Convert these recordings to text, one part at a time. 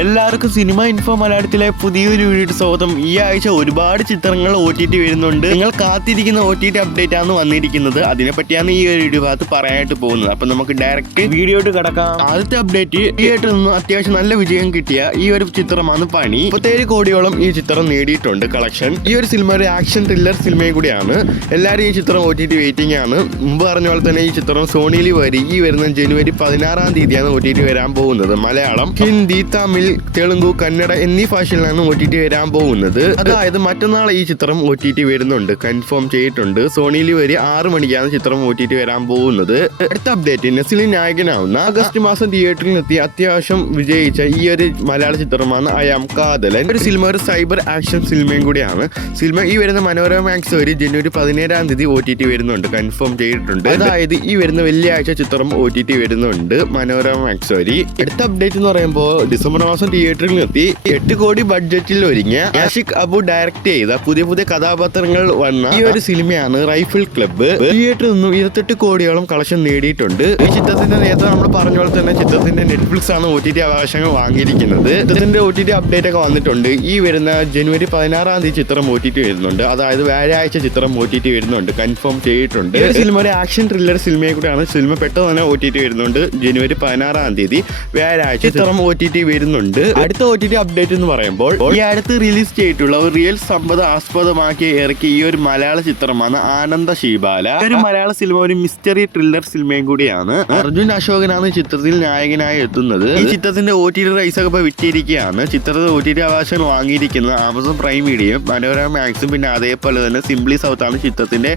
എല്ലാവർക്കും cinema info മലയാളത്തിലെ പുതിയൊരു വീഡിയോ സ്വാഗതം. ഈ ആഴ്ച ഒരുപാട് ചിത്രങ്ങൾ OTT വരുന്നുണ്ട്. നിങ്ങൾ കാത്തിരിക്കുന്ന OTT അപ്ഡേറ്റ് ആണ് വന്നിരിക്കുന്നത്. അതിനെപ്പറ്റിയാണ് ഈ ഒരു വീഡിയോ ഭാഗത്ത് പറയാനായിട്ട് പോകുന്നത്. അപ്പൊ നമുക്ക് ഡയറക്റ്റ് വീഡിയോട്ട് കടക്കാം. ആദ്യത്തെ അപ്ഡേറ്റ് തിയേറ്ററിൽ നിന്ന് അത്യാവശ്യം നല്ല വിജയം കിട്ടിയ ഈ ഒരു ചിത്രമാണ് പണി. 37 കോടിയോളം ഈ ചിത്രം നേടിയിട്ടുണ്ട് കളക്ഷൻ. ഈ ഒരു സിനിമ ഒരു ആക്ഷൻ ത്രില്ലർ സിനിമയും കൂടിയാണ്. എല്ലാവരും ഈ ചിത്രം OTT വെയിറ്റിംഗ് ആണ്. മുമ്പ് പറഞ്ഞ പോലെ തന്നെ ഈ ചിത്രം സോണിയിൽ ഈ വരുന്ന ജനുവരി 16-ാം തീയതിയാണ് OTT വരാൻ പോകുന്നത്. മലയാളം, ഹിന്ദി, തമിഴ്, തെലുങ്ക്, കന്നഡ എന്നീ ഭാഷയിലാണ് OTT വരാൻ പോകുന്നത്. അതായത് മറ്റന്നാൾ ഈ ചിത്രം OTT വരുന്നുണ്ട്, കൺഫേം ചെയ്തിട്ടുണ്ട്. സോണിയിൽ 6 മണിക്കാണ് ചിത്രം OTT വരാൻ പോകുന്നത്. അടുത്ത അപ്ഡേറ്റ്, നസ്ലിൻ നായകനാവുന്ന ആഗസ്റ്റ് മാസം തിയേറ്ററിലെത്തി അത്യാവശ്യം വിജയിച്ച ഈ ഒരു മലയാള ചിത്രമാണ് ഐ ആം കാതലൻ. ഒരു സിനിമ ഒരു സൈബർ ആക്ഷൻ സിനിമയും കൂടിയാണ്. സിനിമ ഈ വരുന്ന മനോരമ മാക്സ് ജനുവരി 17-ാം തീയതി OTT വരുന്നുണ്ട്, കൺഫേം ചെയ്തിട്ടുണ്ട്. അതായത് ഈ വരുന്ന വെള്ളിയാഴ്ച ചിത്രം OTT വരുന്നുണ്ട് മനോരമ മാക്സ്. അടുത്ത അപ്ഡേറ്റ് എന്ന് പറയുമ്പോൾ ഡിസംബർ മാസം തിയേറ്ററിൽ എത്തി 8 കോടി ബഡ്ജറ്റിൽ ഒരുങ്ങിയ ആഷിഖ് അബു ഡയറക്ട് ചെയ്ത പുതിയ കഥാപാത്രങ്ങൾ വന്ന ഈ ഒരു സിനിമയാണ് റൈഫിൾ ക്ലബ്ബ്. തിയേറ്ററിൽ നിന്നും 28 കോടിയോളം കളക്ഷൻ നേടിയിട്ടുണ്ട്. ഈ ചിത്രത്തിന്റെ നേരത്തെ നമ്മൾ പറഞ്ഞ പോലെ തന്നെ ചിത്രത്തിന്റെ നെറ്റ്ഫ്ലിക്സ് ആണ് OTT അവകാശങ്ങൾ വാങ്ങിയിരിക്കുന്നത്. ചിത്രത്തിന്റെ OTT അപ്ഡേറ്റ് ഒക്കെ വന്നിട്ടുണ്ട്. ഈ വരുന്ന ജനുവരി 16-ാം തീയതി ചിത്രം OTT വരുന്നുണ്ട്. അതായത് വ്യാഴാഴ്ച ചിത്രം OTT വരുന്നുണ്ട്, കൺഫേം ചെയ്തിട്ടുണ്ട്. ഈ സിനിമ ഒരു ആക്ഷൻ ത്രില്ലർ സിനിമയെ കൂടെയാണ്. സിനിമ പെട്ടെന്ന് തന്നെ OTT വരുന്നുണ്ട്. ജനുവരി 16-ാം തീയതി വ്യാഴാഴ്ച ചിത്രം OTT വരുന്നുണ്ട്. അടുത്ത OTT അപ്ഡേറ്റ് എന്ന് പറയുമ്പോൾ ഈ അടുത്ത് റിലീസ് ചെയ്തിട്ടുള്ള ഒരു റിയൽ സംഭവം ആസ്പദമാക്കി ഇറക്കിയ ഈ ഒരു മലയാള ചിത്രമാണ് ആനന്ദ ശീബാല. ഒരു മലയാള സിനിമ ഒരു മിസ്റ്ററി ത്രില്ലർ സിനിമയും കൂടിയാണ്. അർജുൻ അശോകനാണ് ചിത്രത്തിൽ നായകനായി എത്തുന്നത്. ഈ ചിത്രത്തിന്റെ OTT റൈസ് ഒക്കെ വിറ്റിരിക്കുകയാണ്. ചിത്രത്തിൽ OTT അവകാശങ്ങൾ വാങ്ങിയിരിക്കുന്നത് ആമസോൺ പ്രൈം വീഡിയോയും മനോരമ മാക്സും പിന്നെ അതേപോലെ തന്നെ സിംപ്ലി സൗത്ത് ആണ് ചിത്രത്തിന്റെ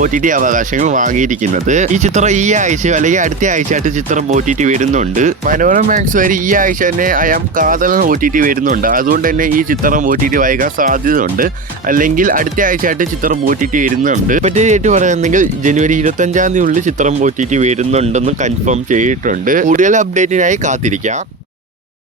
OTT അവകാശങ്ങൾ വാങ്ങിയിരിക്കുന്നത്. ഈ ചിത്രം ഈ ആഴ്ച അല്ലെങ്കിൽ അടുത്ത ആഴ്ചയായിട്ട് ചിത്രം OTT വരുന്നുണ്ട്. മനോരമ മാക്സ് വരെ ഈ ആഴ്ച തന്നെ ഐ ആം കാതലൻ OTT വരുന്നുണ്ട്. അതുകൊണ്ട് തന്നെ ഈ ചിത്രം OTT വൈകാൻ സാധ്യതയുണ്ട്. അല്ലെങ്കിൽ അടുത്ത ആഴ്ചയായിട്ട് ചിത്രം OTT വരുന്നുണ്ട്. പറ്റിയ ഡേറ്റ് പറയുകയാണെങ്കിൽ ജനുവരി 25-ാം തീയതി ചിത്രം OTT വരുന്നുണ്ടെന്ന് കൺഫേം ചെയ്തിട്ടുണ്ട്. കൂടുതൽ അപ്ഡേറ്റിനായി കാത്തിരിക്കാം.